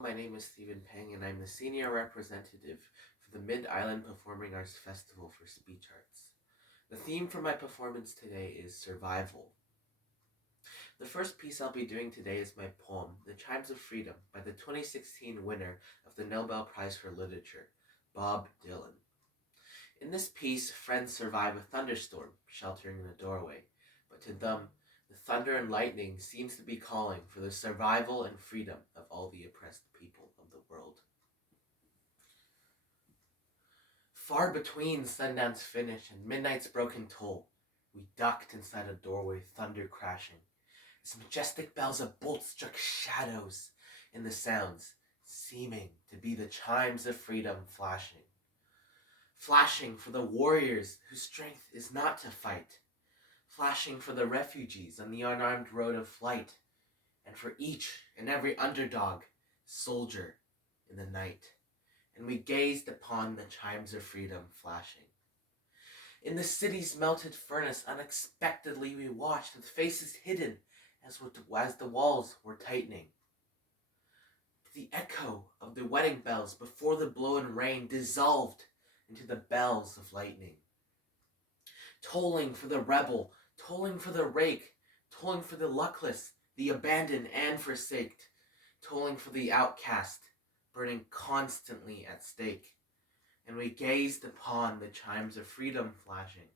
My name is Peng, and I'm the senior representative for the Mid-Island Performing Arts Festival for Speech Arts. The theme for my performance today is survival. The first piece I'll be doing today is my poem, The Chimes of Freedom, by the 2016 winner of the Nobel Prize for Literature, Bob Dylan. In this piece, friends survive a thunderstorm, sheltering in a doorway, but to them, the thunder and lightning seems to be calling for the survival and freedom of all the oppressed people of the world. Far between sundown's finish and midnight's broken toll, we ducked inside a doorway, thunder crashing, as majestic bells of bolt struck shadows in the sounds, seeming to be the chimes of freedom flashing. Flashing for the warriors whose strength is not to fight, flashing for the refugees on the unarmed road of flight, and for each and every underdog, soldier in the night. And we gazed upon the chimes of freedom flashing. In the city's melted furnace, unexpectedly we watched with faces hidden as the walls were tightening. The echo of the wedding bells before the blown rain dissolved into the bells of lightning. Tolling for the rebel, tolling for the rake, tolling for the luckless, the abandoned and forsaked, tolling for the outcast, burning constantly at stake. And we gazed upon the chimes of freedom flashing.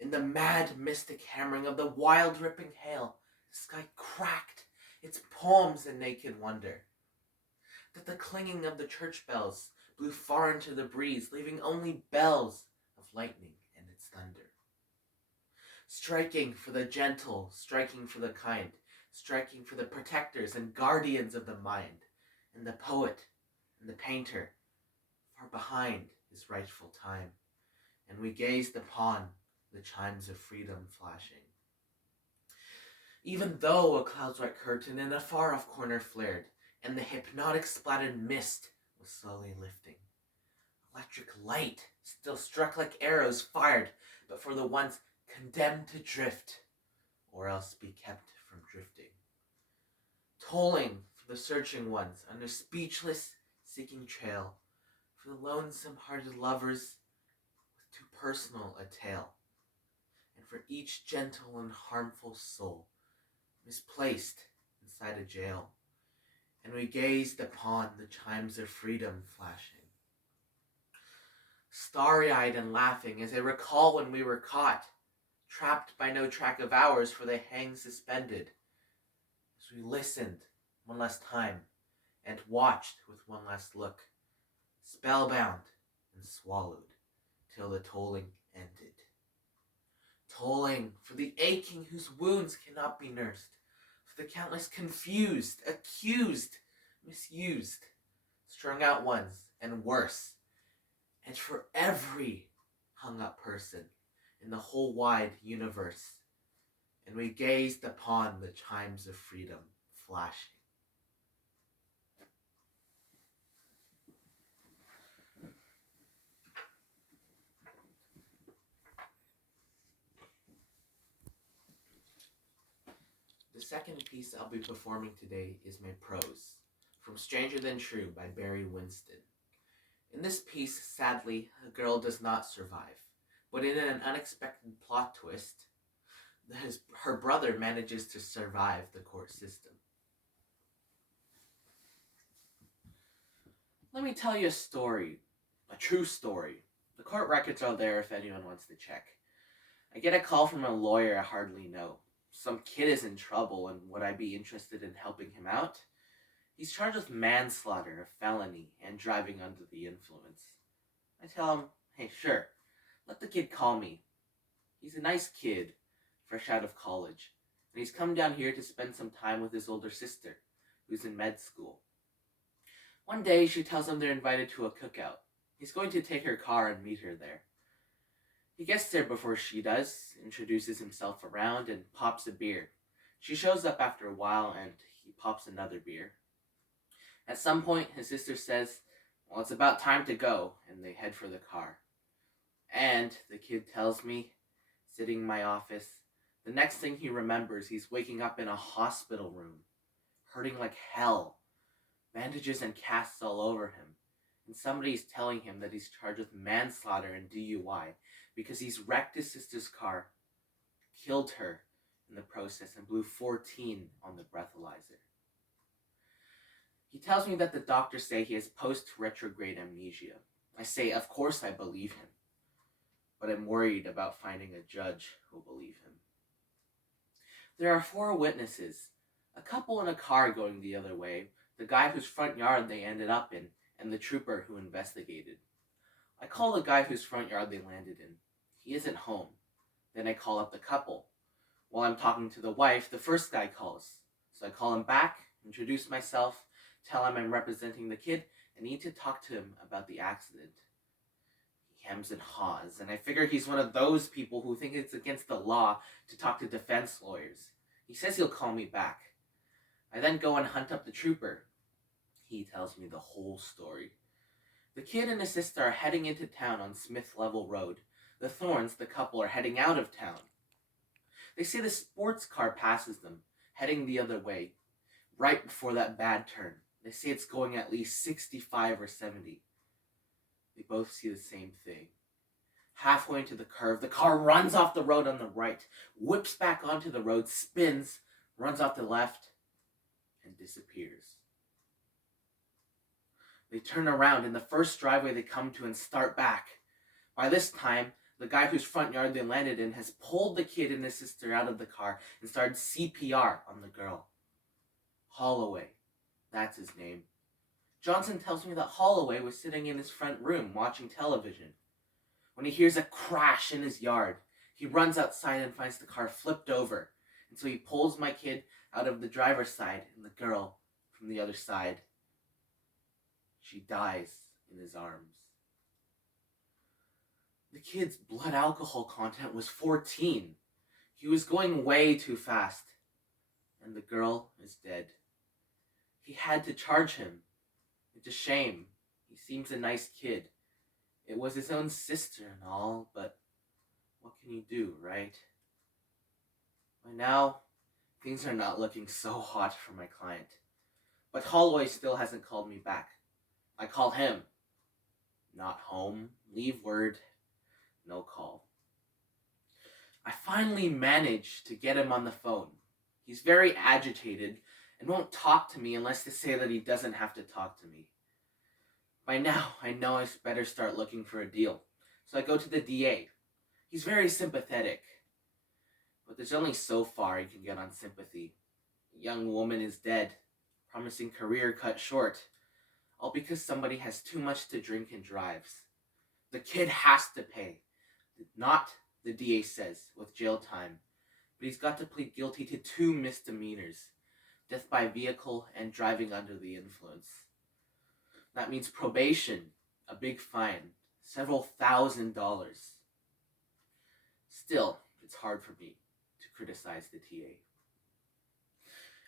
In the mad mystic hammering of the wild ripping hail, the sky cracked, its palms in naked wonder. That the clanging of the church bells blew far into the breeze, leaving only bells of lightning and its thunder. Striking for the gentle, striking for the kind, striking for the protectors and guardians of the mind, and the poet and the painter, far behind his rightful time, and we gazed upon the chimes of freedom flashing. Even though a cloud's-white curtain in a far-off corner flared, and the hypnotic splattered mist was slowly lifting, electric light still struck like arrows fired, but for the ones condemned to drift, or else be kept from drifting. Tolling for the searching ones under speechless, seeking trail, for the lonesome-hearted lovers with too personal a tale, and for each gentle and harmful soul misplaced inside a jail. And we gazed upon the chimes of freedom flashing. Starry-eyed and laughing as I recall when we were caught, trapped by no track of ours, for they hang suspended, as we listened one last time and watched with one last look, spellbound and swallowed till the tolling ended. Tolling for the aching whose wounds cannot be nursed, for the countless confused, accused, misused, strung out ones and worse, and for every hung up person in the whole wide universe. And we gazed upon the chimes of freedom flashing. The second piece I'll be performing today is my prose, From Stranger Than True by Barry Winston. In this piece, sadly, a girl does not survive, but in an unexpected plot twist, her brother manages to survive the court system. Let me tell you a story, a true story. The court records are there if anyone wants to check. I get a call from a lawyer I hardly know. Some kid is in trouble, and would I be interested in helping him out? He's charged with manslaughter, a felony, and driving under the influence. I tell him, hey, sure, let the kid call me. He's a nice kid, fresh out of college, and he's come down here to spend some time with his older sister, who's in med school. One day, she tells him they're invited to a cookout. He's going to take her car and meet her there. He gets there before she does, introduces himself around, and pops a beer. She shows up after a while, and he pops another beer. At some point, his sister says, well, it's about time to go, and they head for the car. And, the kid tells me, sitting in my office, the next thing he remembers, he's waking up in a hospital room, hurting like hell, bandages and casts all over him, and somebody's telling him that he's charged with manslaughter and DUI because he's wrecked his sister's car, killed her in the process, and blew 14 on the breathalyzer. He tells me that the doctors say he has post-retrograde amnesia. I say, of course I believe him, but I'm worried about finding a judge who'll believe him. There are 4 witnesses, a couple in a car going the other way, the guy whose front yard they ended up in, and the trooper who investigated. I call the guy whose front yard they landed in. He isn't home. Then I call up the couple. While I'm talking to the wife, the first guy calls. So I call him back, introduce myself, tell him I'm representing the kid, and need to talk to him about the accident. He hems and haws, and I figure he's one of those people who think it's against the law to talk to defense lawyers. He says he'll call me back. I then go and hunt up the trooper. He tells me the whole story. The kid and his sister are heading into town on Smith Level Road. The Thorns, the couple, are heading out of town. They say the sports car passes them, heading the other way, right before that bad turn. They say it's going at least 65 or 70. They both see the same thing. Halfway into the curve, the car runs off the road on the right, whips back onto the road, spins, runs off the left, and disappears. They turn around in the first driveway they come to and start back. By this time, the guy whose front yard they landed in has pulled the kid and his sister out of the car and started CPR on the girl. Holloway, that's his name. Johnson tells me that Holloway was sitting in his front room watching television. When he hears a crash in his yard, he runs outside and finds the car flipped over, and so he pulls my kid out of the driver's side and the girl from the other side. She dies in his arms. The kid's blood alcohol content was 14. He was going way too fast, and the girl is dead. He had to charge him. It's a shame. He seems a nice kid. It was his own sister and all, but what can you do, right? By now, things are not looking so hot for my client. But Holloway still hasn't called me back. I call him. Not home. Leave word. No call. I finally manage to get him on the phone. He's very agitated and won't talk to me unless to say that he doesn't have to talk to me. By now, I know I better start looking for a deal, so I go to the DA. He's very sympathetic, but there's only so far he can get on sympathy. A young woman is dead, promising career cut short, all because somebody has too much to drink and drives. The kid has to pay. Not, the DA says, with jail time, but he's got to plead guilty to 2 misdemeanors, death by vehicle and driving under the influence. That means probation, a big fine, several $1,000s. Still, it's hard for me to criticize the TA.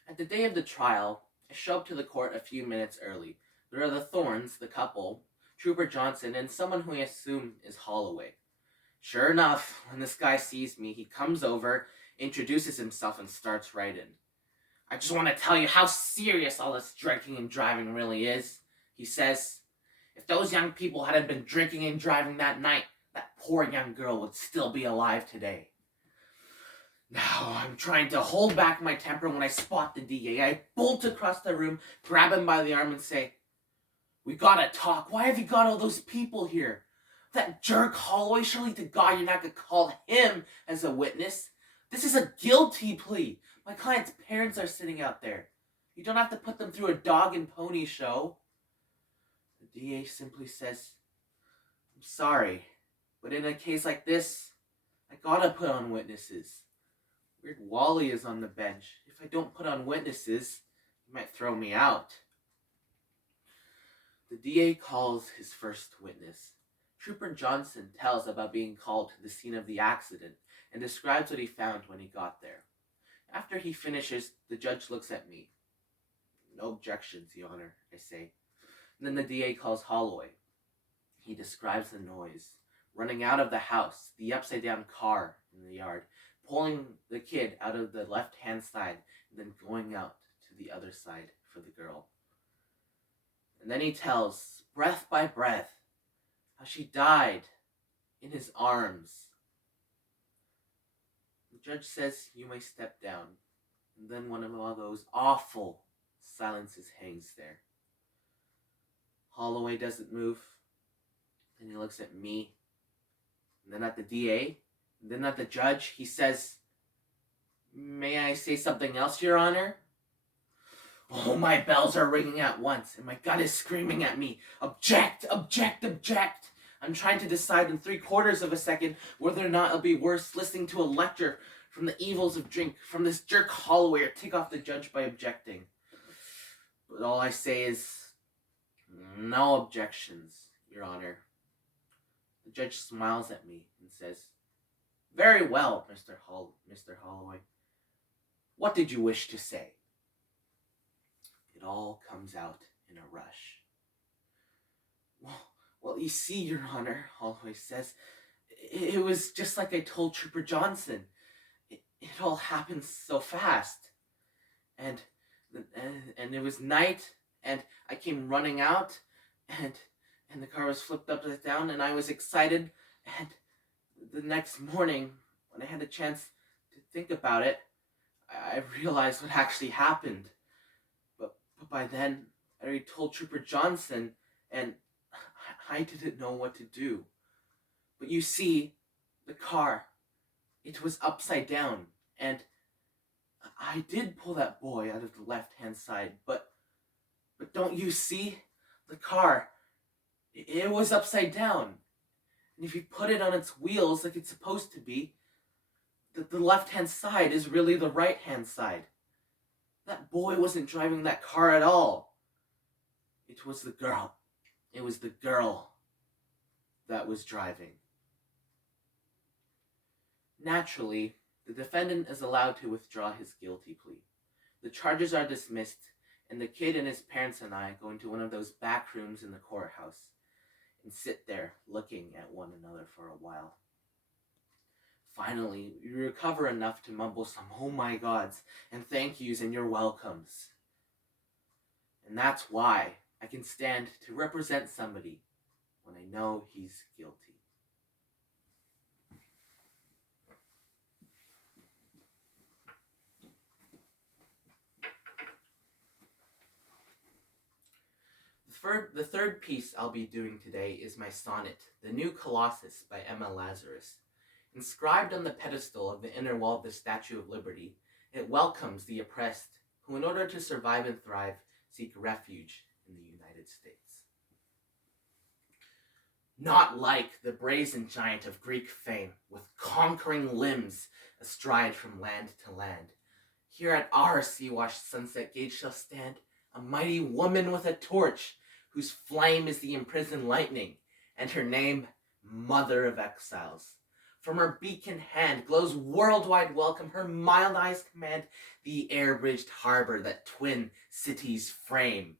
At the day of the trial, I show up to the court a few minutes early. There are the Thorns, the couple, Trooper Johnson, and someone who I assume is Holloway. Sure enough, when this guy sees me, he comes over, introduces himself, and starts right in. I just want to tell you how serious all this drinking and driving really is, he says. If those young people hadn't been drinking and driving that night, that poor young girl would still be alive today. Now, I'm trying to hold back my temper when I spot the DA. I bolt across the room, grab him by the arm, and say, "We gotta talk. Why have you got all those people here? That jerk Holloway, surely to God you're not gonna call him as a witness. This is a guilty plea. My client's parents are sitting out there. You don't have to put them through a dog and pony show." The DA simply says, "I'm sorry, but in a case like this, I gotta put on witnesses. Weird Wally is on the bench. If I don't put on witnesses, he might throw me out." The DA calls his first witness. Trooper Johnson tells about being called to the scene of the accident and describes what he found when he got there. After he finishes, the judge looks at me. "No objections, Your Honor," I say. And then the DA calls Holloway. He describes the noise, running out of the house, the upside-down car in the yard, pulling the kid out of the left-hand side, and then going out to the other side for the girl. And then he tells, breath by breath, how she died in his arms. The judge says, you may step down. And then one of all those awful silences hangs there. Holloway doesn't move. And he looks at me. And then at the DA. And then at the judge. He says, may I say something else, Your Honor? Oh, my bells are ringing at once, and my gut is screaming at me. Object, object, object. I'm trying to decide in 3/4 of a second whether or not it'll be worse listening to a lecture from the evils of drink from this jerk Holloway or tick off the judge by objecting. But all I say is, no objections, Your Honor. The judge smiles at me and says, very well, Mr. Holloway. What did you wish to say? It all comes out in a rush. Well, you see, Your Honor, Holloway says, it was just like I told Trooper Johnson. It all happened so fast. And it was night, and I came running out, and the car was flipped upside down, and I was excited, and the next morning, when I had a chance to think about it, I realized what actually happened. But by then, I already told Trooper Johnson, and I didn't know what to do. But you see, the car, it was upside down, and I did pull that boy out of the left-hand side, but don't you see? The car, it was upside down. And if you put it on its wheels like it's supposed to be, the left-hand side is really the right-hand side. That boy wasn't driving that car at all. It was the girl. It was the girl that was driving. Naturally, the defendant is allowed to withdraw his guilty plea. The charges are dismissed, and the kid and his parents and I go into one of those back rooms in the courthouse and sit there looking at one another for a while. Finally, we recover enough to mumble some oh my gods and thank yous and your welcomes. And that's why I can stand to represent somebody when I know he's guilty. The third piece I'll be doing today is my sonnet, The New Colossus by Emma Lazarus. Inscribed on the pedestal of the inner wall of the Statue of Liberty, it welcomes the oppressed who, in order to survive and thrive, seek refuge in the United States. Not like the brazen giant of Greek fame, with conquering limbs astride from land to land. Here at our sea-washed sunset gate shall stand a mighty woman with a torch, whose flame is the imprisoned lightning, and her name, Mother of Exiles. From her beacon hand glows worldwide welcome, her mild eyes command the air-bridged harbor that twin cities frame.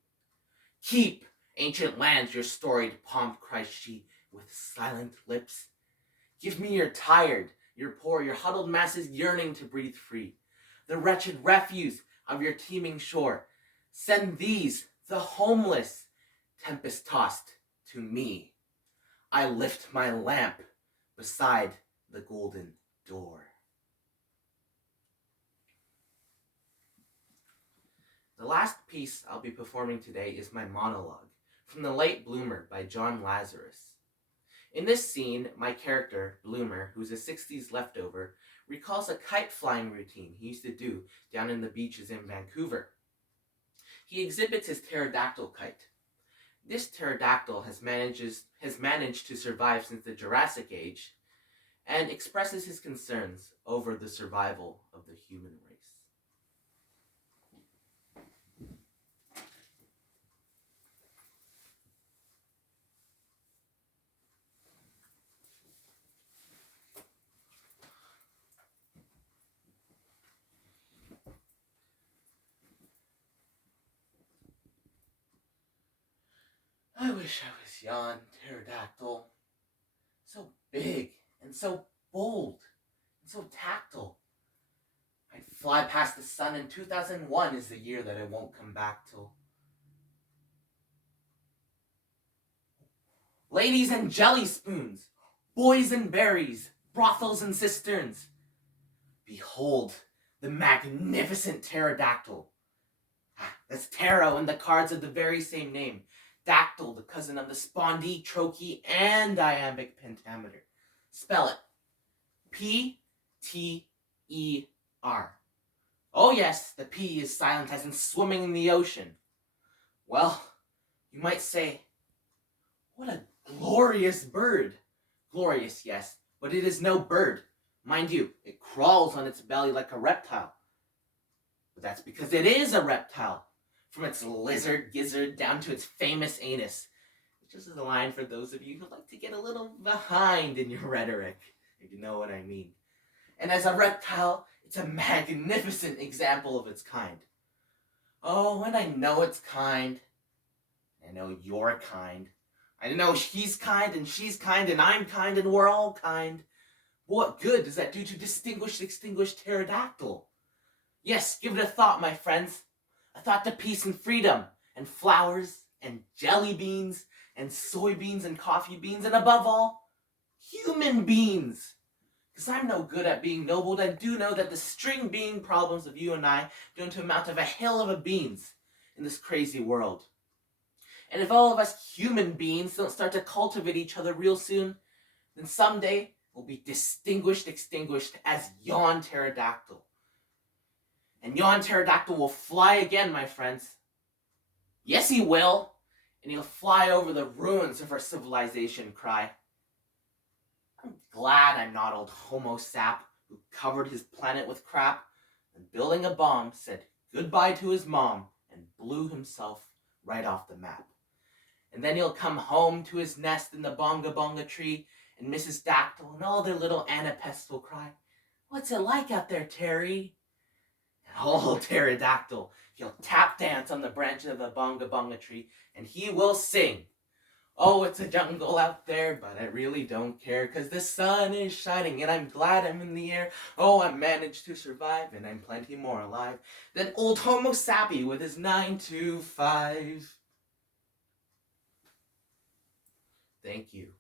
Keep, ancient lands, your storied pomp, cries she, with silent lips. Give me your tired, your poor, your huddled masses yearning to breathe free, the wretched refuse of your teeming shore. Send these, the homeless, tempest-tossed, to me. I lift my lamp beside the golden door. The last piece I'll be performing today is my monologue, From the Late Bloomer by John Lazarus. In this scene, my character, Bloomer, who's a 60s leftover, recalls a kite flying routine he used to do down in the beaches in Vancouver. He exhibits his pterodactyl kite. This pterodactyl has managed to survive since the Jurassic Age and expresses his concerns over the survival of the human race. I wish I was yon pterodactyl, so big and so bold and so tactile. I'd fly past the sun, and 2001 is the year that I won't come back till. ladies and jelly spoons, boys and berries, brothels and cisterns. Behold the magnificent pterodactyl. That's ptero in the cards of the very same name. Dactyl, the cousin of the spondee, trochee, and iambic pentameter. Spell it. P-T-E-R. Oh yes, the P is silent as in swimming in the ocean. Well, you might say, what a glorious bird. Glorious, yes, but it is no bird. Mind you, it crawls on its belly like a reptile. But that's because it is a reptile. From its lizard gizzard down to its famous anus. Which is a line for those of you who like to get a little behind in your rhetoric, if you know what I mean. And as a reptile, it's a magnificent example of its kind. Oh, and I know it's kind. I know you're kind. I know he's kind, and she's kind, and I'm kind, and we're all kind. What good does that do to extinguished pterodactyl? Yes, give it a thought, my friends. A thought to peace and freedom, and flowers, and jelly beans, and soybeans, and coffee beans, and above all, human beings. Because I'm no good at being noble, and I do know that the string bean problems of you and I don't amount of a hill of beans in this crazy world. And if all of us human beings don't start to cultivate each other real soon, then someday we'll be extinguished as yon pterodactyl. And yon pterodactyl will fly again, my friends. Yes, he will. And he'll fly over the ruins of our civilization, cry. I'm glad I'm not old Homo sap who covered his planet with crap and building a bomb said goodbye to his mom and blew himself right off the map. And then he'll come home to his nest in the bonga bonga tree and Mrs. Dactyl and all their little anapests will cry, "What's it like out there, Terry?" And old pterodactyl, he'll tap dance on the branch of the bonga bonga tree and he will sing. Oh, it's a jungle out there, but I really don't care, 'cause the sun is shining and I'm glad I'm in the air. Oh, I managed to survive and I'm plenty more alive than old Homo sappy with his 9 to 5. Thank you.